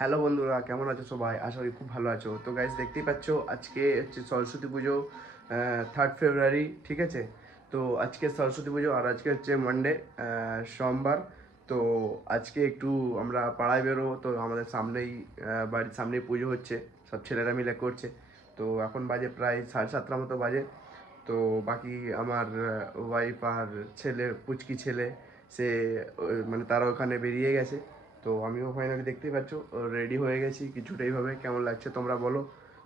Hello বন্ধুরা, কেমন আছো সবাই? আশা করি খুব ভালো আছো। তো গাইজ দেখতেই পাচ্ছ, আজকে হচ্ছে সরস্বতী পুজো থার্ড ফেব্রুয়ারি ঠিক আছে? তো আজকে সরস্বতী পুজো আর আজকে হচ্ছে মানডে সোমবার। তো আজকে একটু আমরা পাড়ায় বেরোবো, তো আমাদের সামনেই বাড়ির সামনেই পুজো হচ্ছে, সব ছেলেরা মিলে করছে। তো এখন বাজে প্রায় সাড়ে সাতটার মতো বাজে। তো বাকি আমার ওয়াইফ আর ছেলে পুচকি ছেলে, সে মানে তারা ওখানে বেরিয়ে গেছে। তো আমিও ফাইনালি দেখতেই পাচ্ছ রেডি হয়ে গেছি কিছুটা এইভাবে কেমন লাগছে তোমরা বলো।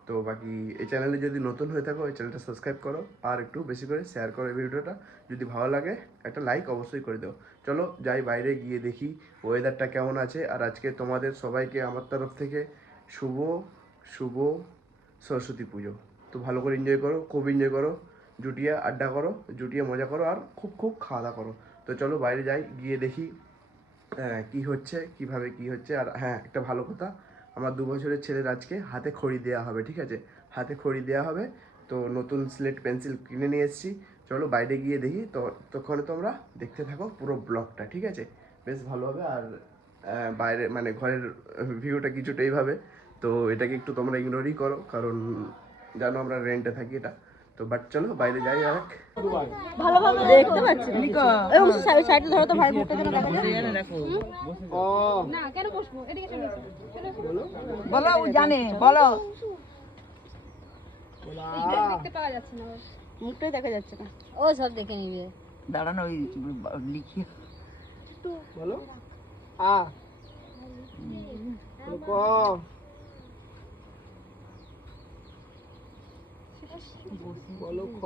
তো বাকি এই চ্যানেলে যদি নতুন হয়ে থাকো, এই চ্যানেলটা সাবস্ক্রাইব করো, আর একটু বেশি করে শেয়ার করো এই ভিডিওটা। যদি ভালো লাগে, একটা লাইক অবশ্যই করে দাও। চলো, যাই বাইরে গিয়ে দেখি ওয়েদারটা কেমন আছে। আর আজকে তোমাদের সবাইকে আমার তরফ থেকে শুভ শুভ সরস্বতী পুজো। তো ভালো করে এনজয় করো, খুব এনজয় করো। জুটিয়ে আড্ডা করো, জুটিয়ে মজা করো, আর খুব খুব খাওয়া দাওয়া করো। তো চলো, বাইরে যাই, গিয়ে দেখি কি হচ্ছে, কীভাবে কি হচ্ছে, আর হ্যাঁ একটা ভালো কথা, আমার দু বছরের ছেলের আজকে হাতে খড়ি দেওয়া হবে, ঠিক আছে? হাতে খড়ি দেওয়া হবে, তো নতুন স্লেট পেন্সিল কিনে নিয়ে এসেছি। চলো বাইরে গিয়ে দেখি, তো তখন তোমরা দেখতে থাকো পুরো ব্লগটা, ঠিক আছে? বেশ ভালো হবে, আর বাইরে মানে ঘরের ভিউটা কিছুটা এইভাবে, তো এটাকে একটু তোমরা ইগনোরই করো, কারণ জানো আমরা রেন্টে থাকি এটা। তো বাট চলো, বাইরে যাই আর ভালোভাবে দেখতে পাচ্ছি না। এই অবশ্য সাইড- ধরো তো ভাই মুখটা যেন দেখা যায় বলো ও জানে বলো মুখটাই দেখা যাচ্ছে না ও সব দেখে নিবে দাঁড়ানো, ওই লিখি। বলো। আ। বলো ক বলো খ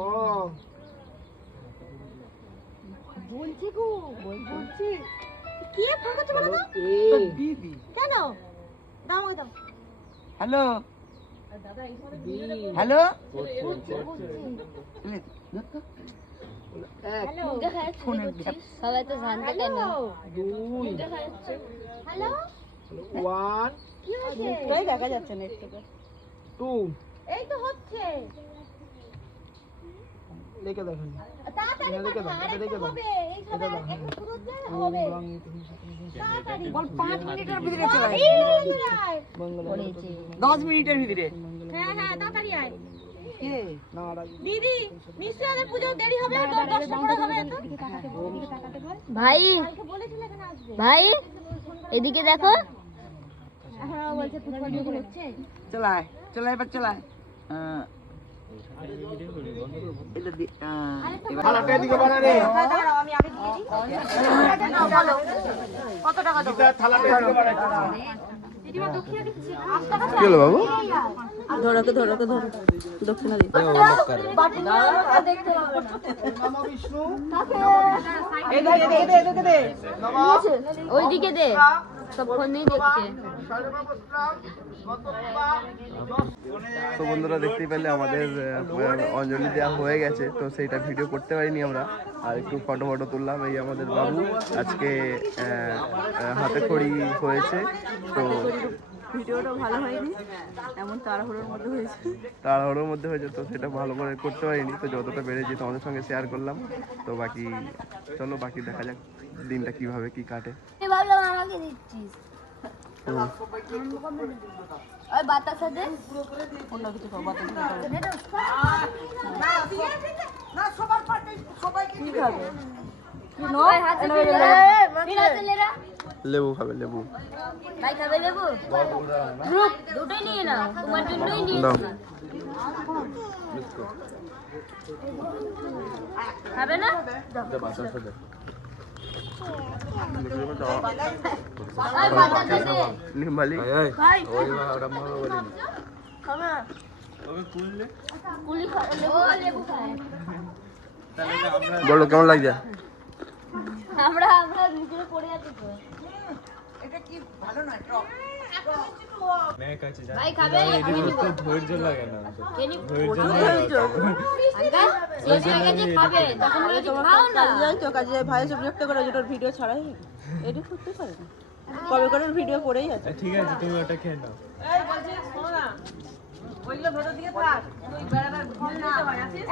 বলছি গো বলছি। কি ফোন করছ বলো তো? এ দিদি। কেন? দাও আমাকে দাও। হ্যালো? হ্যালো? সবাই তো জানতে কেন? দুই। হ্যালো? ওয়ান। কি হচ্ছে দেখা যাচ্ছে না একটু টু। এই তো হচ্ছে। লেখে দেখেন। তাড়াতাড়ি এটা দাও, এটা আরেকটু রেখে দাও। হবে। এই সবাই দাও। হবে তাড়াতাড়ি। বল পাঁচ মিনিটের ভিতরে চলে আয়। মিনিটের ভিতরে। হ্যাঁ হ্যাঁ তাড়াতাড়ি আয়। কে? না দিদি নিশ্চয়ই আমাদের দেরি হবে তো দশটা পরে হবে তো। ভাই কালকে বলেছিল এখানে আসবে। ভাই এদিকে দেখো। বলছে হচ্ছে চলায় চলায় আহ, এবার বাবু? ধরোকে ধরোকে ধরো। দক্ষিণা দিই ওইদিকে দে। সব ফোনেই দেখছে তো বন্ধুরা দেখতেই পেলে আমাদের অঞ্জলি দেওয়া হয়ে গেছে তো সেইটা ভিডিও করতে পারিনি আমরা। আর একটু ফটো ফটো তুললাম এই আমাদের বাবু। আজকে হাতে খড়ি হয়েছে তো ভিডিওটা ভালো হয়নি এমন তাড়াহুড়োর মধ্যে হয়েছে। তাড়াহুড়োর মধ্যে হয়েছে তো সেটা ভালো করে করতে পারিনি। তো যতটা পেরেছি তোমাদের সঙ্গে শেয়ার করলাম। তো বাকি চলো বাকি দেখা যাক দিনটা কীভাবে কি কাটে। আমাকে দিচ্ছিস ওই বাতাসা দে। অন্য কিছু বাতাস লেবু খাবে লেবু। ভাই খাবে লেবু? গ্রুপ দুটোই নিয়ে নাও। তোমার জন্যই নিয়ে দাও। খাবে না? বলো কেমন লাগছে? আমরা আমরা পড়ে আছি তো। এটা কি ভালো না বলেছি খাও না? কাজে ভাই সব বিরক্ত করে যেটার ভিডিও ছাড়াই এডিট করতে পারে না। কবে করে ভিডিও করেই আছে। ঠিক আছে তুমি ওটা খেয়ে নাও। ওইগুলো ভেতর দিকে থাক। তুই বেড়াবার দিতে হয় আসিস?